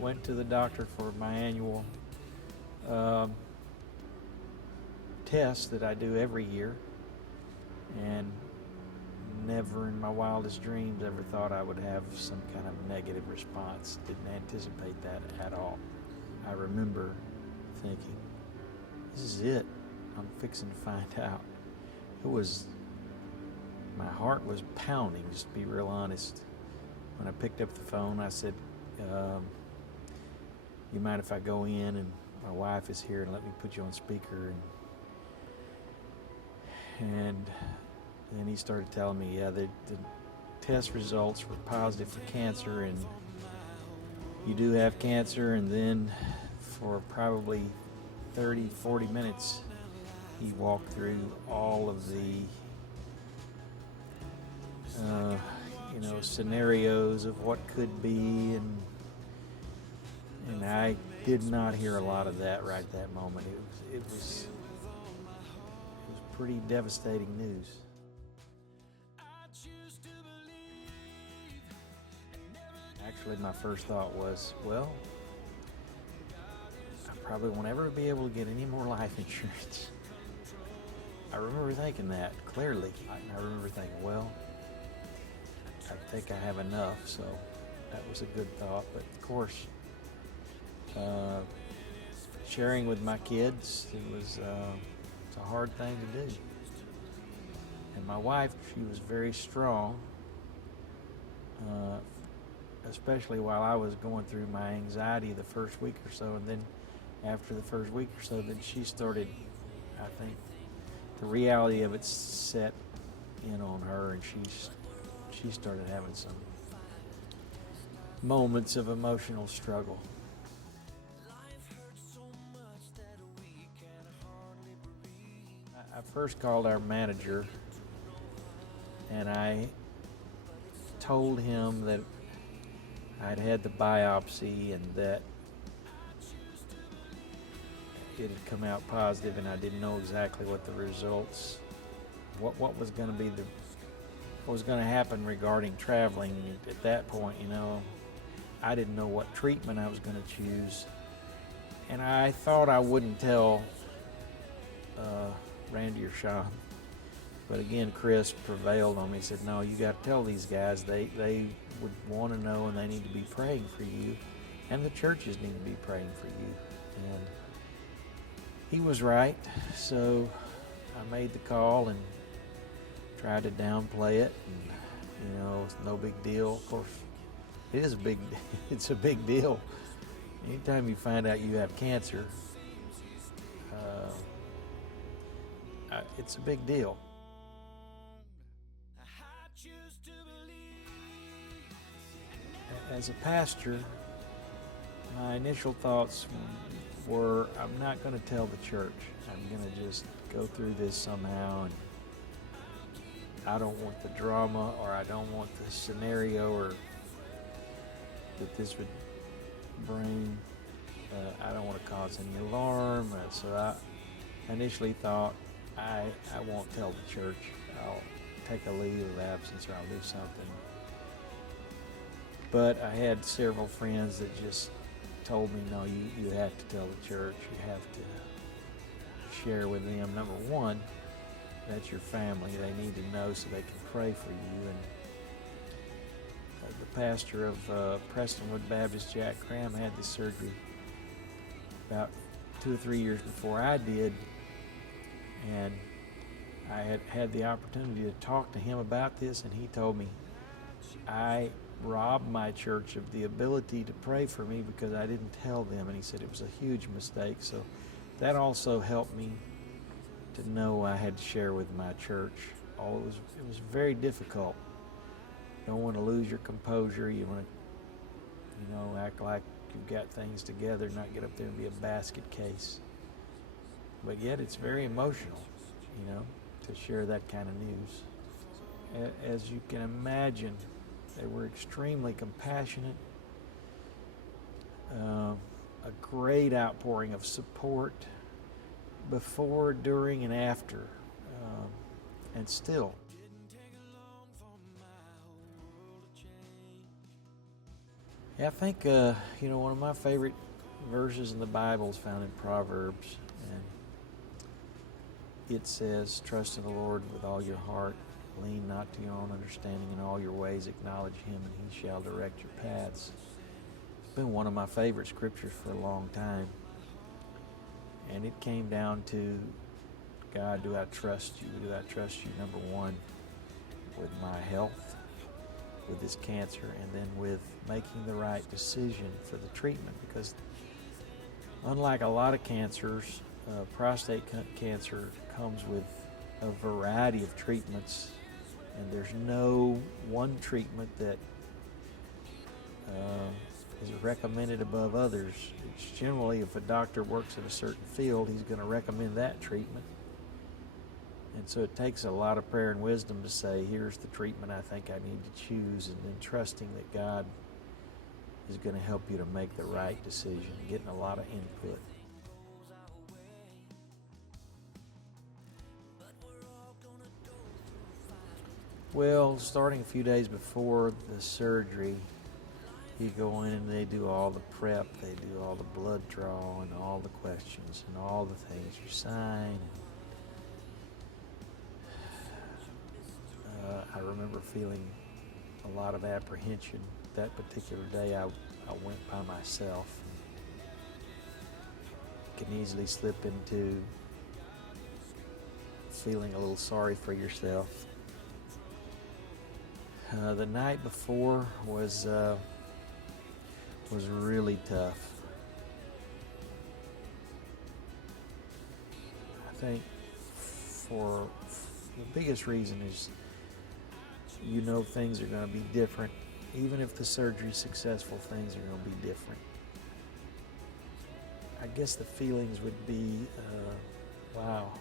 went to the doctor for my annual um, test that I do every year, and never in my wildest dreams ever thought I would have some kind of negative response. Didn't anticipate that at all. I remember thinking, this is it. I'm fixing to find out. My heart was pounding, just to be real honest. When I picked up the phone, I said, you mind if I go in, and my wife is here, and let me put you on speaker. And then he started telling me, yeah, the test results were positive for cancer, and you do have cancer. And then for probably 30, 40 minutes, he walked through all of the scenarios of what could be, and I did not hear a lot of that right at that moment. It was pretty devastating news. Actually, my first thought was, well, I probably won't ever be able to get any more life insurance. I remember thinking that clearly. I remember thinking, well, I think I have enough, so that was a good thought. But of course, sharing with my kids, it's a hard thing to do. And my wife, she was very strong, especially while I was going through my anxiety the first week or so, and then after the first week or so, then she started, I think, the reality of it set in on her, and she started having some moments of emotional struggle. I first called our manager, and I told him that I'd had the biopsy and that it had come out positive, and I didn't know exactly what the results, what was going to be what was going to happen regarding traveling. At that point, I didn't know what treatment I was going to choose, and I thought I wouldn't tell Randy or Sean, but again, Chris prevailed on me. He said, no, you got to tell these guys. They would want to know, and they need to be praying for you, and the churches need to be praying for you. And he was right, so I made the call and tried to downplay it, and it's no big deal. Of course, it's a big deal. Anytime you find out you have cancer, it's a big deal. As a pastor, my initial thoughts were, I'm not going to tell the church. I'm going to just go through this somehow, and I don't want the drama, or I don't want the scenario, or that this would bring. I don't want to cause any alarm. So I initially thought, I won't tell the church. I'll take a leave of absence, or I'll do something. But I had several friends that just told me, no, you have to tell the church. You have to share with them. Number one, that's your family. They need to know so they can pray for you. And the pastor of Prestonwood Baptist, Jack Cram, had this surgery about 2 or 3 years before I did. And I had the opportunity to talk to him about this, and he told me, I robbed my church of the ability to pray for me because I didn't tell them. And he said it was a huge mistake. So that also helped me to know I had to share with my church. It was very difficult. You don't want to lose your composure. You want to, act like you've got things together, not get up there and be a basket case. But yet it's very emotional, to share that kind of news. As you can imagine, they were extremely compassionate, a great outpouring of support before, during, and after, and still. Yeah, I think one of my favorite verses in the Bible is found in Proverbs, and it says, "Trust in the Lord with all your heart, lean not to your own understanding, in all your ways acknowledge Him, and He shall direct your paths." It's been one of my favorite scriptures for a long time, and it came down to, God, do I trust you? Do I trust you, number one, with my health, with this cancer, and then with making the right decision for the treatment? Because unlike a lot of cancers, prostate cancer comes with a variety of treatments, and there's no one treatment that is recommended above others. It's generally, if a doctor works in a certain field, he's going to recommend that treatment. And so it takes a lot of prayer and wisdom to say, here's the treatment I think I need to choose, and then trusting that God is going to help you to make the right decision, getting a lot of input. Well, starting a few days before the surgery, you go in and they do all the prep, they do all the blood draw and all the questions and all the things, you sign. I remember feeling a lot of apprehension. That particular day I went by myself. You can easily slip into feeling a little sorry for yourself. The night before was really tough. I think for the biggest reason is things are going to be different. Even if the surgery's successful, things are going to be different. I guess the feelings would be, wow,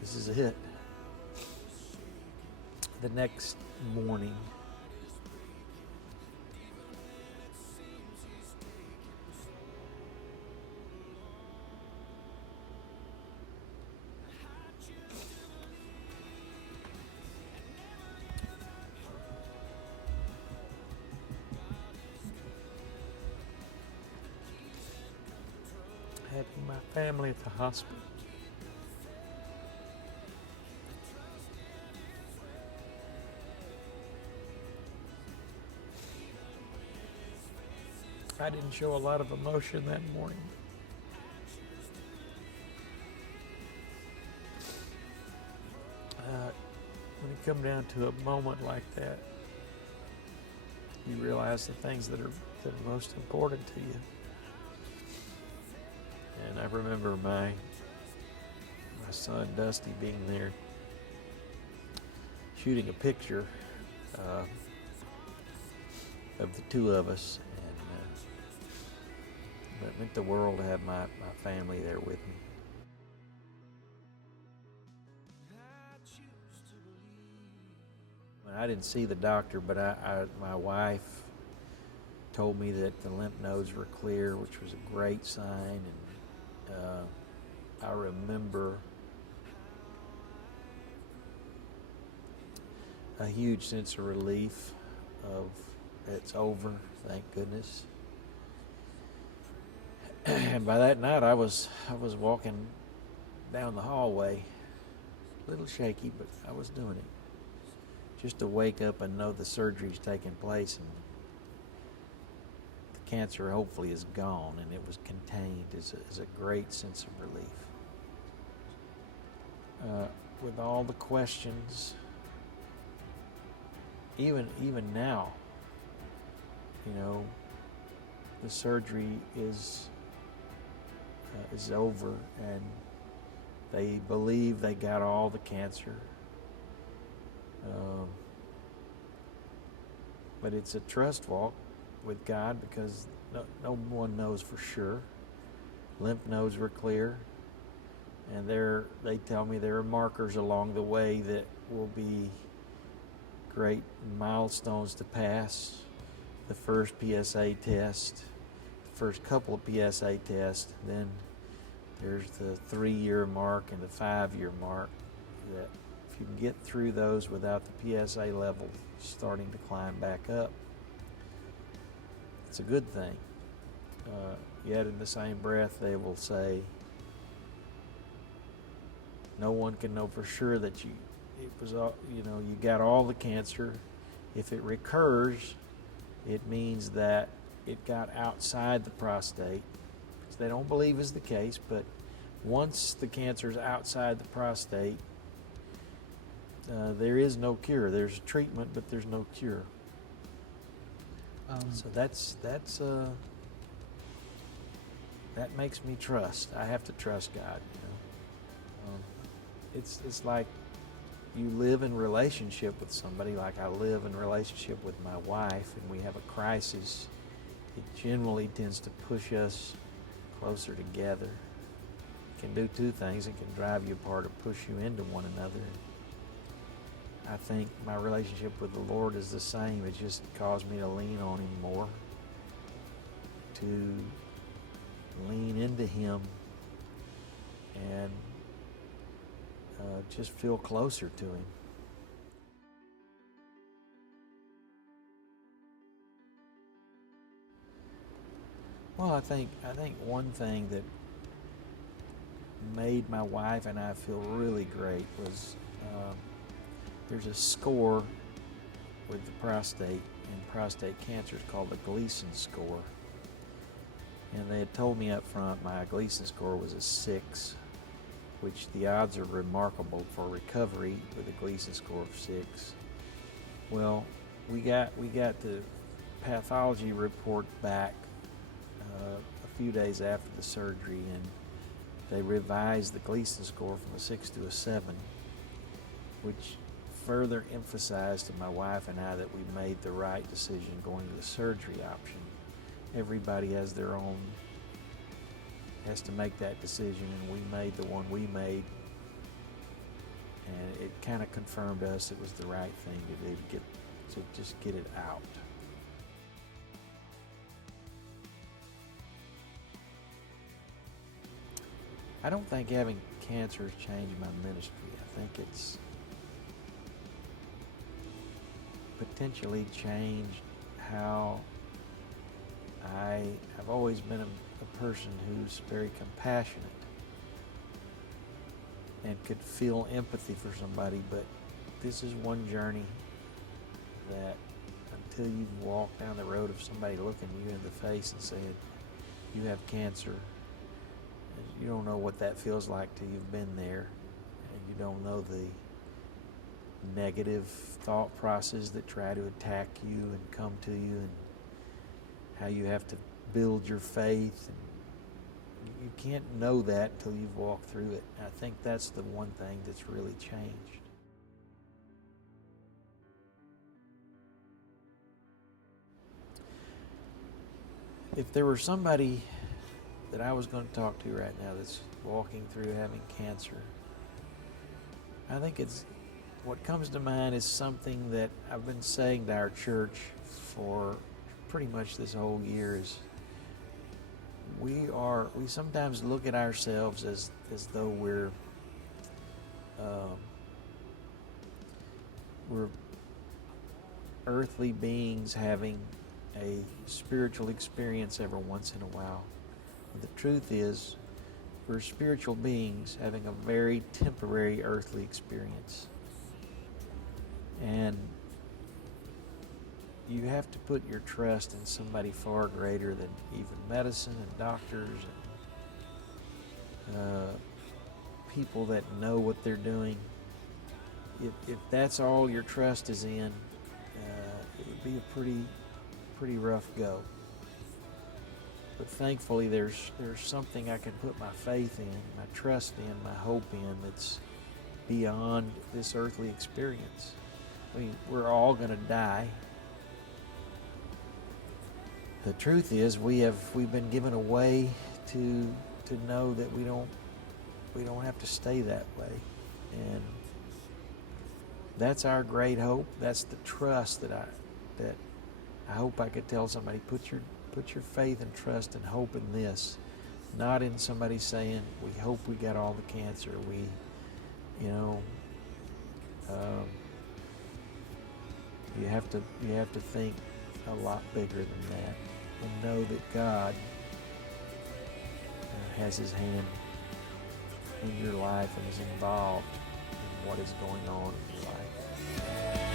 this is it. The next morning, having my family at the hospital, I didn't show a lot of emotion that morning. When you come down to a moment like that, you realize the things that are most important to you. And I remember my son Dusty being there, shooting a picture of the two of us, and it meant the world to have my family there with me. I didn't see the doctor, but my wife told me that the lymph nodes were clear, which was a great sign. And I remember a huge sense of relief of it's over, thank goodness. And by that night, I was walking down the hallway, a little shaky, but I was doing it. Just to wake up and know the surgery's taking place and the cancer hopefully is gone and it was contained is a great sense of relief. With all the questions, even now, the surgery is over, and they believe they got all the cancer. But it's a trust walk with God, because no one knows for sure. Lymph nodes were clear, and they tell me there are markers along the way that will be great milestones to pass. The first PSA test, the first couple of PSA tests, then there's the 3-year mark and the 5-year mark, that if you can get through those without the PSA level starting to climb back up, that's a good thing. Yet in the same breath, they will say, no one can know for sure that you got all the cancer. If it recurs, it means that it got outside the prostate, which they don't believe is the case, but once the cancer is outside the prostate, there is no cure. There's treatment, but there's no cure. So that makes me trust. I have to trust God. It's like you live in relationship with somebody, like I live in relationship with my wife, and we have a crisis. It generally tends to push us closer together. It can do two things. It can drive you apart or push you into one another. I think my relationship with the Lord is the same. It just caused me to lean on Him more, to lean into Him, and just feel closer to Him. Well, I think one thing that made my wife and I feel really great was there's a score with the prostate and prostate cancer. It's called the Gleason score. And they had told me up front my Gleason score was a 6, which the odds are remarkable for recovery with a Gleason score of 6. Well, we got the pathology report back a few days after the surgery, and they revised the Gleason score from a 6 to a 7, which further emphasized to my wife and I that we made the right decision going to the surgery option. Everybody has to make that decision, and we made the one we made, and it kind of confirmed to us it was the right thing to do, to just get it out. I don't think having cancer has changed my ministry. I think it's potentially changed how I've always been a person who's very compassionate and could feel empathy for somebody, but this is one journey that until you've walked down the road of somebody looking you in the face and saying, you have cancer, you don't know what that feels like till you've been there, and you don't know the negative thought process that try to attack you and come to you, and how you have to build your faith. And you can't know that till you've walked through it. And I think that's the one thing that's really changed. If there were somebody that I was going to talk to right now that's walking through having cancer, I think what comes to mind is something that I've been saying to our church for pretty much this whole year. Is we sometimes look at ourselves as though we're earthly beings having a spiritual experience every once in a while. But the truth is, we're spiritual beings having a very temporary earthly experience. And you have to put your trust in somebody far greater than even medicine and doctors and people that know what they're doing. If that's all your trust is in, it would be a pretty rough go. But thankfully, there's something I can put my faith in, my trust in, my hope in that's beyond this earthly experience. I mean, we're all going to die. The truth is, we've been given a way to know that we don't have to stay that way, and that's our great hope. That's the trust that I hope I could tell somebody. Put your faith and trust and hope in this, not in somebody saying, we hope we got all the cancer. You have to think a lot bigger than that. and know that God has His hand in your life and is involved in what is going on in your life.